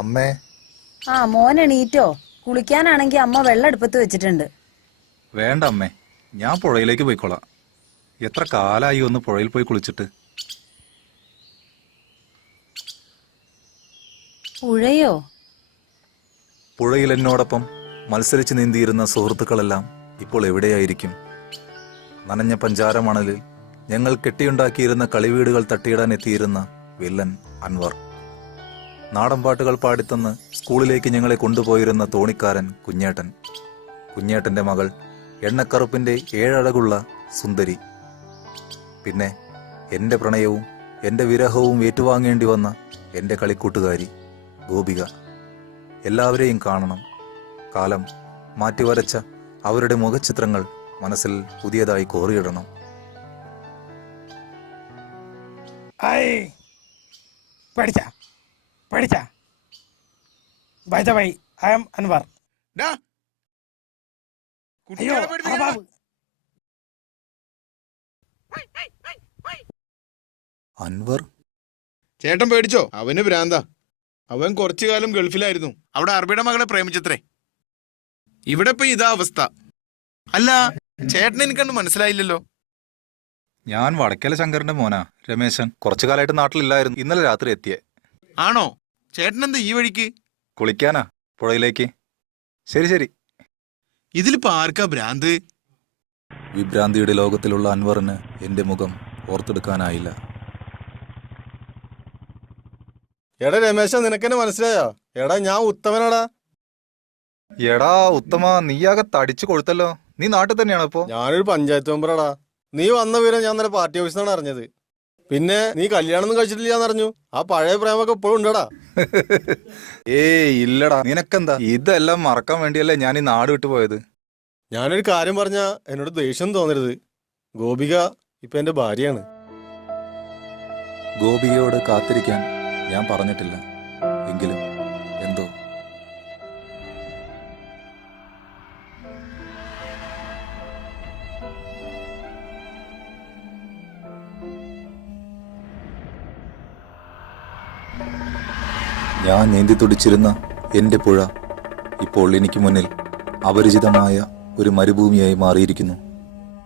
അമ്മേ. ആ മോൻ എണീറ്റോ? കുളിക്കാനാണെങ്കി അമ്മ വെള്ളം അടുപ്പത്ത് വെച്ചിട്ടുണ്ട്. വേണ്ട അമ്മേ, ഞാൻ പുഴയിലേക്ക് പോയിക്കോളാം. എത്ര കാലായി ഒന്ന് പുഴയിൽ പോയി കുളിച്ചിട്ട്. പുഴയോ? പുഴയിൽ എന്നോടൊപ്പം മത്സരിച്ച് നീന്തിയിരുന്ന സുഹൃത്തുക്കളെല്ലാം ഇപ്പോൾ എവിടെയായിരിക്കും? നനഞ്ഞ പഞ്ചാര മണലിൽ ഞങ്ങൾ കെട്ടിയുണ്ടാക്കിയിരുന്ന കളിവീടുകൾ തട്ടിയിടാൻ എത്തിയിരുന്ന വില്ലൻ അൻവർ, നാടൻപാട്ടുകൾ പാടിത്തന്ന് സ്കൂളിലേക്ക് ഞങ്ങളെ കൊണ്ടുപോയിരുന്ന തോണിക്കാരൻ കുഞ്ഞേട്ടൻ, കുഞ്ഞേട്ടന്റെ മകൾ എണ്ണക്കറുപ്പിന്റെ ഏഴഴകുള്ള സുന്ദരി, പിന്നെ എന്റെ പ്രണയവും എന്റെ വിരഹവും ഏറ്റുവാങ്ങേണ്ടി വന്ന എന്റെ കളിക്കൂട്ടുകാരി ഗോപിക. എല്ലാവരെയും കാണണം. കാലം മാറ്റിവരച്ച അവരുടെ മുഖചിത്രങ്ങൾ മനസ്സിൽ പുതിയതായി കോറിയിടണം. അൻവർ. അൻവർ ചേട്ടൻ പേടിച്ചോ? അവന് ഭ്രാന്ത. അവൻ കുറച്ചു കാലം ഗൾഫിലായിരുന്നു. അവിടെ അറബിയുടെ മകളെ പ്രേമിച്ചത്രേ. ഇവിടെ ഇപ്പൊ ഇതാ അവസ്ഥ. അല്ല, ചേട്ടൻ എനിക്കണ്ട് മനസ്സിലായില്ലല്ലോ. ഞാൻ വടക്കേല ശങ്കറിന്റെ മോനാ രമേശൻ. കുറച്ചു കാലമായിട്ട് നാട്ടിലില്ലായിരുന്നു. ഇന്നലെ രാത്രി എത്തിയേ. ആണോ? ചേട്ടനെന്താ ഈ വഴിക്ക്? കുളിക്കാനാ പുഴയിലേക്ക്. ശരി ശരി. ഇതിലിപ്പോ ആർക്കാ ഭ്രാന്ത്? വിഭ്രാന്തിയുടെ ലോകത്തിലുള്ള അൻവറിന് എന്റെ മുഖം ഓർത്തെടുക്കാനായില്ല. എടാ രമേശ, നിനക്കെന്നെ മനസ്സിലായോ? എടാ ഞാൻ ഉത്തമനാടാ. എടാ ഉത്തമ, നീയാകെ തടിച്ചു കൊഴുത്തല്ലോ. നീ നാട്ടിൽ തന്നെയാണോ ഇപ്പോ? ഞാനൊരു പഞ്ചായത്ത് മെമ്പറാടാ. നീ വന്ന വിവരം ഞാൻ ഇന്നലെ പാർട്ടി ഓഫീസിൽ നിന്നാണ് അറിഞ്ഞത്. പിന്നെ നീ കല്യാണം കഴിച്ചിട്ടില്ലാന്ന് അറിഞ്ഞു. ആ പഴയ പ്രേമൊക്കെ ഇപ്പോഴും ഉണ്ടടാ? ഏയ് ഇല്ലടാ. നിനക്കെന്താ? ഇതെല്ലാം മറക്കാൻ വേണ്ടിയല്ലേ ഞാൻ ഈ നാട് വിട്ടു പോയത്. ഞാനൊരു കാര്യം പറഞ്ഞാ എന്നോട് ദേഷ്യം തോന്നരുത്. ഗോപിക ഇപ്പൊ എന്റെ ഭാര്യയാണ്. ഗോപികയോട് കാത്തിരിക്കാൻ ഞാൻ പറഞ്ഞിട്ടില്ല. എങ്കിലും എന്തോ. ഞാൻ നീന്തി തുടിച്ചിരുന്ന എന്റെ പുഴ ഇപ്പോൾ എനിക്ക് മുന്നിൽ അപരിചിതമായ ഒരു മരുഭൂമിയായി മാറിയിരിക്കുന്നു.